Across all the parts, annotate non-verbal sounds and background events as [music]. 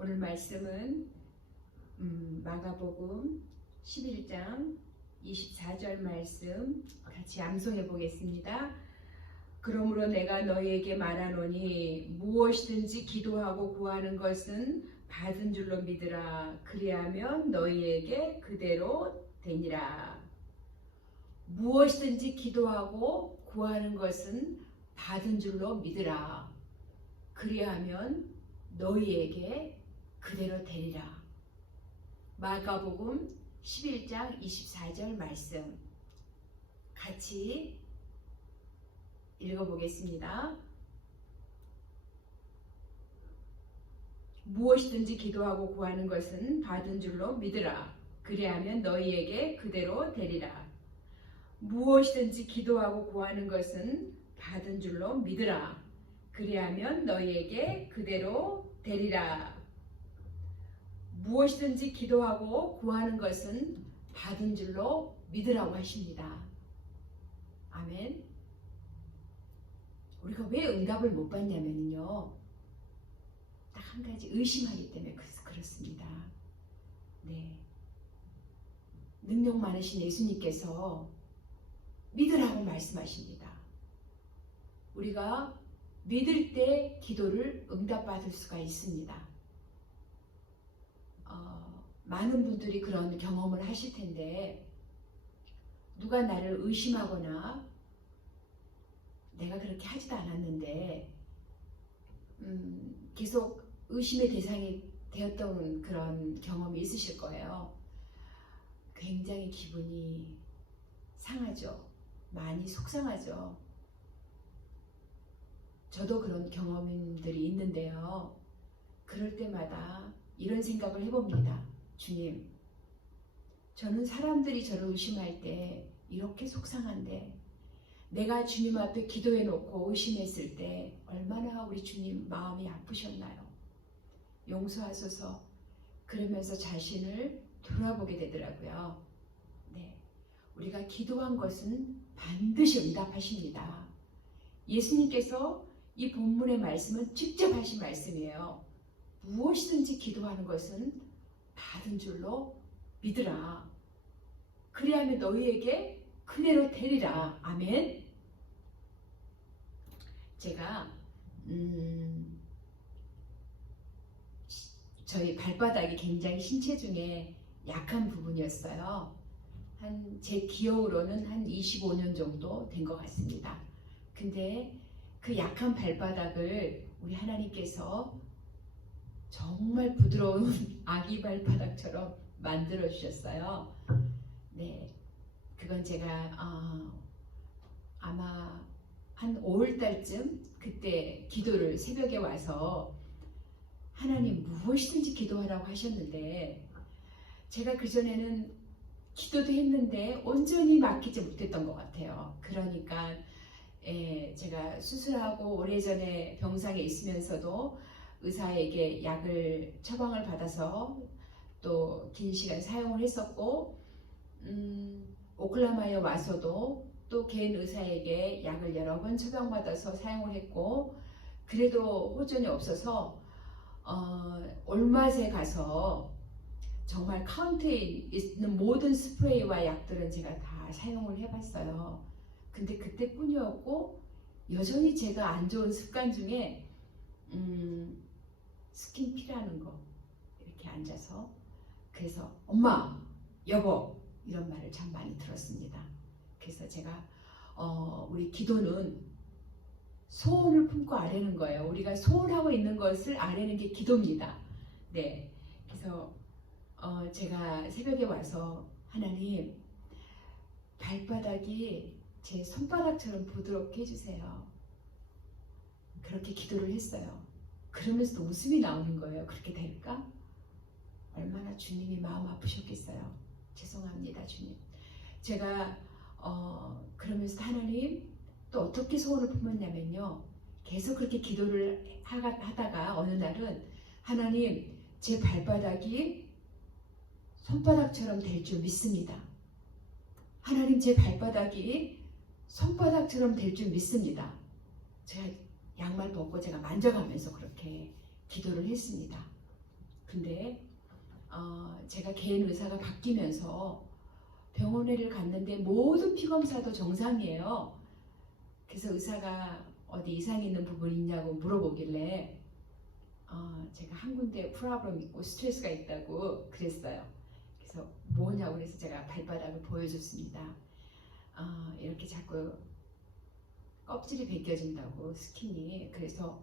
오늘 말씀은 음, 마가복음 11장 24절 말씀 같이 암송해 보겠습니다. 그러므로 내가 너희에게 말하노니 무엇이든지 기도하고 구하는 것은 받은 줄로 믿으라. 그리하면 너희에게 그대로 되니라. 무엇이든지 기도하고 구하는 것은 받은 줄로 믿으라. 그리하면 너희에게 그대로 되리라. 마가복음 11장 24절 말씀 같이 읽어보겠습니다. 무엇이든지 기도하고 구하는 것은 받은 줄로 믿으라. 그리하면 너희에게 그대로 되리라. 무엇이든지 기도하고 구하는 것은 받은 줄로 믿으라. 그리하면 너희에게 그대로 되리라. 무엇이든지 기도하고 구하는 것은 받은 줄로 믿으라고 하십니다. 아멘. 우리가 왜 응답을 못 받냐면요. 딱 한 가지 의심하기 때문에 그- 그렇습니다. 네. 능력 많으신 예수님께서 믿으라고 말씀하십니다. 우리가 믿을 때 기도를 응답받을 수가 있습니다. 어, 많은 분들이 그런 경험을 하실 텐데, 누가 나를 의심하거나, 내가 그렇게 하지도 않았는데, 음, 계속 의심의 대상이 되었던 그런 경험이 있으실 거예요. 굉장히 기분이 상하죠. 많이 속상하죠. 저도 그런 경험들이 있는데요. 그럴 때마다 이런 생각을 해봅니다. 주님, 저는 사람들이 저를 의심할 때 이렇게 속상한데 내가 주님 앞에 기도해 놓고 의심했을 때 얼마나 우리 주님 마음이 아프셨나요? 용서하소서 그러면서 자신을 돌아보게 되더라고요. 네. 우리가 기도한 것은 반드시 응답하십니다. 예수님께서 이 본문의 말씀은 직접 하신 말씀이에요. 무엇이든지 기도하는 것은 받은 줄로 믿으라. 그리하면 너희에게 그대로 되리라. 아멘. 제가 음, 시- 저희 발바닥이 굉장히 신체 중에 약한 부분이었어요. 한 제 기억으로는 한 25년 정도 된 것 같습니다. 근데 그 약한 발바닥을 우리 하나님께서 정말 부드러운 [laughs] 아기 발바닥처럼 만들어 주셨어요. 네, 그건 제가 어, 아마 한 5월 달쯤 그때 기도를 새벽에 와서 하나님 무엇이든지 기도하라고 하셨는데 제가 그 전에는 기도도 했는데 온전히 맡기지 못했던 것 같아요. 그러니까 예, 제가 수술하고 오래전에 병상에 있으면서도 의사에게 약을 처방을 받아서 또 긴 시간 사용을 했었고 음, 오클라마에 와서도 또 개인 의사에게 약을 여러 번 처방받아서 사용을 했고 그래도 호전이 없어서 어, 올맛에 가서 정말 카운터에 있는 모든 스프레이와 약들은 제가 다 사용을 해봤어요. 근데 그때뿐이었고 여전히 제가 안 좋은 습관 중에 음, 스킨피라는 거 이렇게 앉아서 그래서 엄마 여보 이런 말을 참 많이 들었습니다. 그래서 제가 어, 우리 기도는 소원을 품고 아뢰는 거예요. 우리가 소원하고 있는 것을 아뢰는 게 기도입니다. 네, 그래서 어, 제가 새벽에 와서 하나님 발바닥이 제 손바닥처럼 부드럽게 해주세요. 그렇게 기도를 했어요. 그러면서도 웃음이 나오는 거예요. 그렇게 될까? 얼마나 주님이 마음 아프셨겠어요. 죄송합니다, 주님. 제가 어, 그러면서 하나님 또 어떻게 소원을 품었냐면요. 계속 그렇게 기도를 하다가 어느 날은 하나님 제 발바닥이 손바닥처럼 될 줄 믿습니다. 하나님 제 발바닥이 손바닥처럼 될 줄 믿습니다. 제가 양말 벗고 제가 만져가면서 그렇게 기도를 했습니다. 근데 어, 제가 개인 의사가 바뀌면서 병원에를 갔는데 모든 피 검사도 정상이에요. 그래서 의사가 어디 이상 있는 부분 있냐고 물어보길래 어, 제가 한 군데 프로블럼 있고 스트레스가 있다고 그랬어요. 그래서 뭐냐고 그래서 제가 발바닥을 보여줬습니다. 어, 이렇게 자꾸 껍질이 벗겨진다고 스킨이 그래서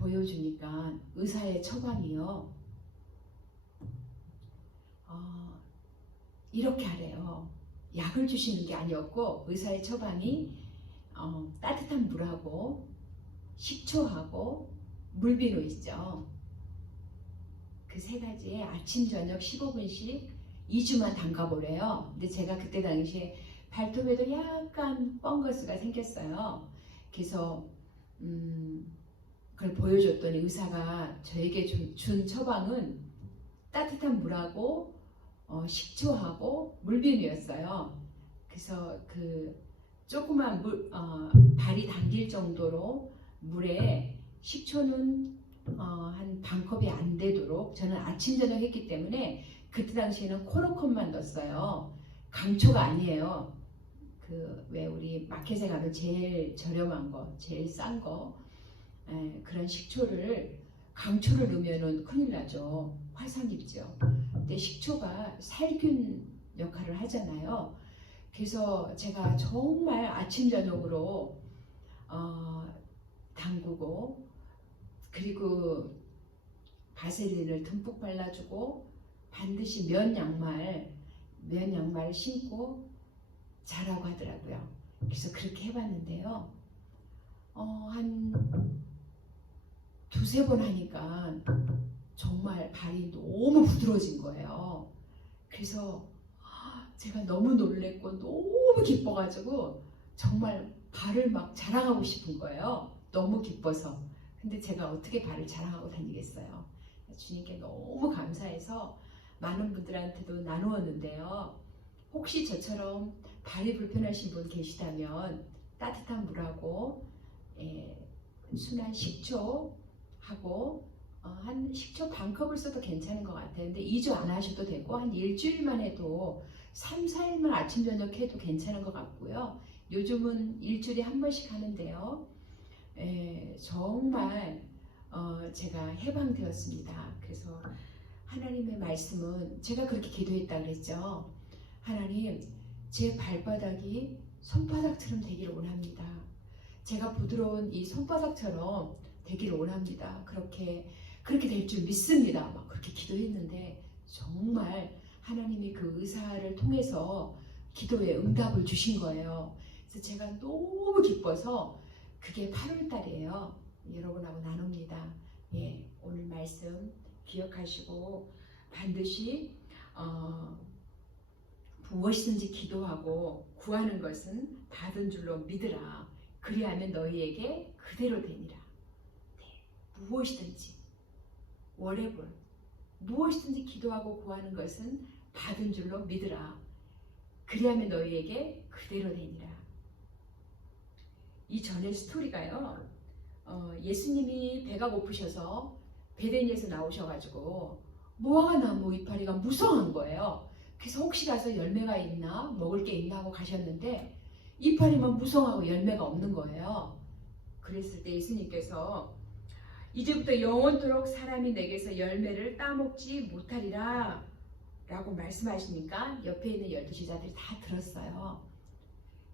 보여주니까 의사의 처방이요. 어, 이렇게 하래요. 약을 주시는 게 아니었고 의사의 처방이 어, 따뜻한 물하고 식초하고 물비누 있죠. 그 세 가지에 아침 저녁 15분씩 2주만 담가보래요. 근데 제가 그때 당시에 발톱에도 약간 뻥거스가 생겼어요. 그래서 음, 그걸 보여줬더니 의사가 저에게 준, 준 처방은 따뜻한 물하고 어, 식초하고 물비누였어요. 그래서 그 조그만 물 어, 발이 담길 정도로 물에 식초는 어, 한 반 컵이 안 되도록 저는 아침 저녁 했기 때문에 그때 당시에는 코로콘만 넣었어요. 강초가 아니에요. 그 왜 우리 마켓에 가면 제일 저렴한 거, 제일 싼 거, 에, 그런 식초를 강초를 넣으면은 큰일 나죠. 화상 입죠. 근데 식초가 살균 역할을 하잖아요. 그래서 제가 정말 아침 저녁으로 어, 담그고 그리고 바셀린을 듬뿍 발라주고 반드시 면 양말 면 양말 신고 자라고 하더라고요. 그래서 그렇게 해봤는데요. 어, 한 두세 번 하니까 정말 발이 너무 부드러워진 거예요. 그래서 제가 너무 놀랬고 너무 기뻐가지고 정말 발을 막 자랑하고 싶은 거예요. 너무 기뻐서. 근데 제가 어떻게 발을 자랑하고 다니겠어요. 주님께 너무 감사해서 많은 분들한테도 나누었는데요. 혹시 저처럼 발이 불편하신 분 계시다면 따뜻한 물하고 예, 순한 식초 하고 어, 한 식초 반 컵을 써도 괜찮은 것 같아요. 근데 2주 안 하셔도 되고 한 일주일만 해도 3, 4일만 아침 저녁 해도 괜찮은 것 같고요. 요즘은 일주일에 한 번씩 하는데요. 에, 정말 어, 제가 해방되었습니다. 그래서 하나님의 말씀은 제가 그렇게 기도했다 그랬죠. 하나님, 제 발바닥이 손바닥처럼 되기를 원합니다. 제가 부드러운 이 손바닥처럼 되기를 원합니다. 그렇게 그렇게 될 줄 믿습니다. 막 그렇게 기도했는데 정말 하나님이 그 의사를 통해서 기도에 응답을 주신 거예요. 그래서 제가 너무 기뻐서 그게 8월 달이에요. 여러분하고 나눕니다. 예, 오늘 말씀 기억하시고 반드시 어, 무엇이든지 기도하고 구하는 것은 받은 줄로 믿으라. 그리하면 너희에게 그대로 되니라. 네, 무엇이든지 whatever 무엇이든지 기도하고 구하는 것은 받은 줄로 믿으라. 그리하면 너희에게 그대로 되니라. 이 전의 스토리가요. 어, 예수님이 배가 고프셔서 베데니에서 나오셔가지고 무화과 나무 이파리가 무성한 거예요. 그래서 혹시 가서 열매가 있나 먹을 게 있나 하고 가셨는데 이파리만 무성하고 열매가 없는 거예요. 그랬을 때 예수님께서 이제부터 영원토록 사람이 내게서 열매를 따먹지 못하리라 라고 말씀하시니까 옆에 있는 열두 제자들이 다 들었어요.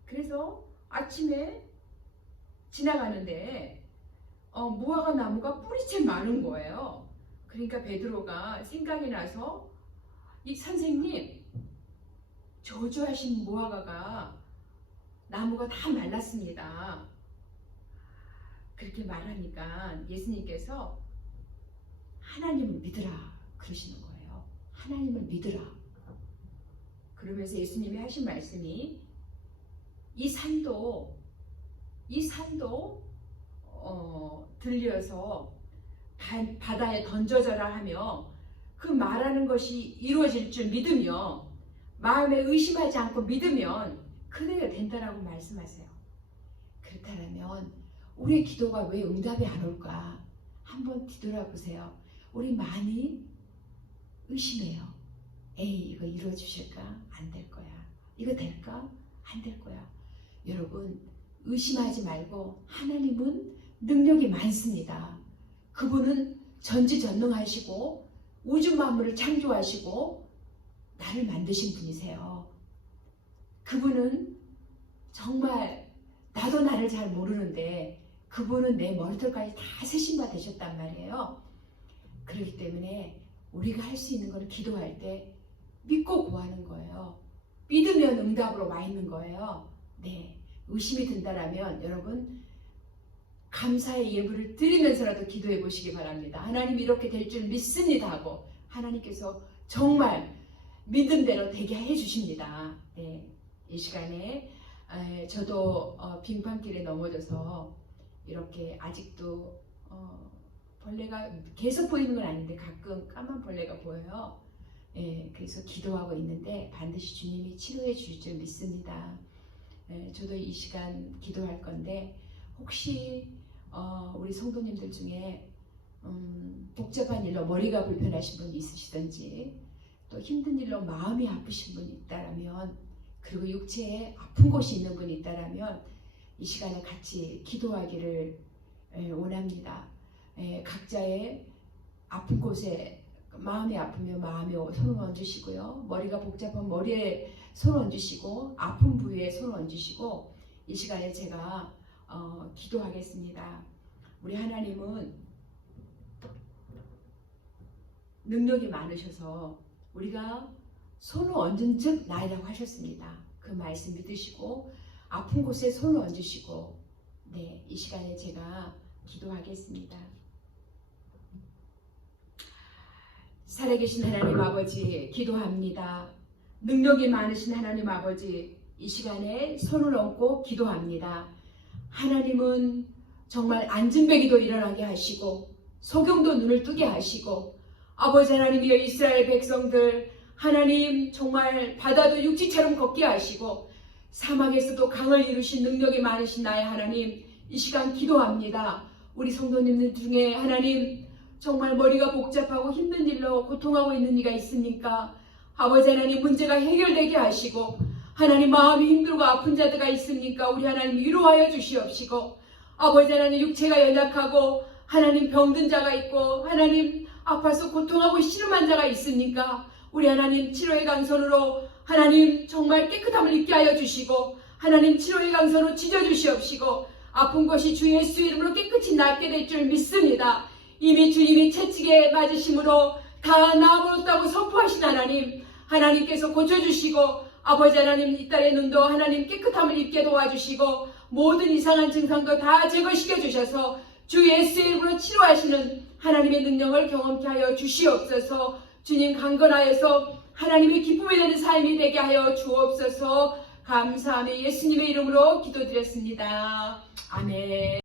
그래서 아침에 지나가는데 어, 무화과 나무가 뿌리채 많은 거예요. 그러니까 베드로가 생각이 나서 이 선생님 저주하신 무화과가 나무가 다 말랐습니다. 그렇게 말하니까 예수님께서 하나님을 믿으라 그러시는 거예요. 하나님을 믿으라. 그러면서 예수님이 하신 말씀이 이 산도 이 산도 어, 들려서 바, 바다에 던져져라 하며 그 말하는 것이 이루어질 줄 믿으며 마음에 의심하지 않고 믿으면 그대로 된다라고 말씀하세요. 그렇다면 우리의 기도가 왜 응답이 안 올까? 한번 뒤돌아보세요. 우리 많이 의심해요. 에이, 이거 이루어 주실까? 안 될 거야. 이거 될까? 안 될 거야. 여러분, 의심하지 말고 하나님은 능력이 많습니다. 그분은 전지전능하시고 우주 만물을 창조하시고 나를 만드신 분이세요. 그분은 정말 나도 나를 잘 모르는데 그분은 내 머리털까지 다 세신 바 되셨단 말이에요. 그렇기 때문에 우리가 할 수 있는 건 기도할 때 믿고 구하는 거예요. 믿으면 응답으로 와 있는 거예요. 네. 의심이 든다라면 여러분 감사의 예물을 드리면서라도 기도해 보시기 바랍니다. 하나님 이렇게 될 줄 믿습니다 하고 하나님께서 정말 믿음대로 되게 해 주십니다. 네. 이 시간에 에, 저도 어, 빙판길에 넘어져서 이렇게 아직도 어, 벌레가 계속 보이는 건 아닌데 가끔 까만 벌레가 보여요. 예, 그래서 기도하고 있는데 반드시 주님이 치료해 주실 줄 믿습니다. 예, 저도 이 시간 기도할 건데 혹시 어, 우리 성도님들 중에 음, 복잡한 일로 머리가 불편하신 분이 있으시든지 또 힘든 일로 마음이 아프신 분이 있다라면 그리고 육체에 아픈 곳이 있는 분이 있다라면 이 시간에 같이 기도하기를 예, 원합니다. 예, 각자의 아픈 곳에 마음이 아프면 마음에 손을 얹으시고요. 머리가 복잡한 머리에 손을 얹으시고 아픈 부위에 손을 얹으시고 이 시간에 제가 어, 기도하겠습니다. 우리 하나님은 능력이 많으셔서 우리가 손을 얹은 즉 나이라고 하셨습니다. 그 말씀 믿으시고 아픈 곳에 손을 얹으시고 네, 이 시간에 제가 기도하겠습니다. 살아계신 하나님 아버지 기도합니다. 능력이 많으신 하나님 아버지 이 시간에 손을 얹고 기도합니다. 하나님은 정말 안진배기도 일어나게 하시고 소경도 눈을 뜨게 하시고 아버지 하나님이여 이스라엘 백성들 하나님 정말 바다도 육지처럼 걷게 하시고 사막에서도 강을 이루신 능력이 많으신 나의 하나님 이 시간 기도합니다. 우리 성도님들 중에 하나님 정말 머리가 복잡하고 힘든 일로 고통하고 있는 이가 있습니까? 아버지 하나님 문제가 해결되게 하시고 하나님 마음이 힘들고 아픈 자들가 있습니까? 우리 하나님 위로하여 주시옵시고 아버지 하나님 육체가 연약하고 하나님 병든 자가 있고 하나님 아파서 고통하고 신음한 자가 있습니까? 우리 하나님 치료의 강선으로 하나님 정말 깨끗함을 입게 하여 주시고 하나님 치료의 강선으로 지져 주시옵시고 아픈 것이 주 예수 이름으로 깨끗이 낫게 될 줄 믿습니다. 이미 주님이 채찍에 맞으심으로 다 나아버렸다고 선포하신 하나님 하나님께서 고쳐주시고 아버지 하나님 이 딸의 눈도 하나님 깨끗함을 입게 도와주시고 모든 이상한 증상도 다 제거시켜 주셔서 주 예수의 이름으로 치료하시는 하나님의 능력을 경험케 하여 주시옵소서 주님 강건하여서 하나님의 기쁨이 되는 삶이 되게 하여 주옵소서 감사하며 예수님의 이름으로 기도드렸습니다. 아멘.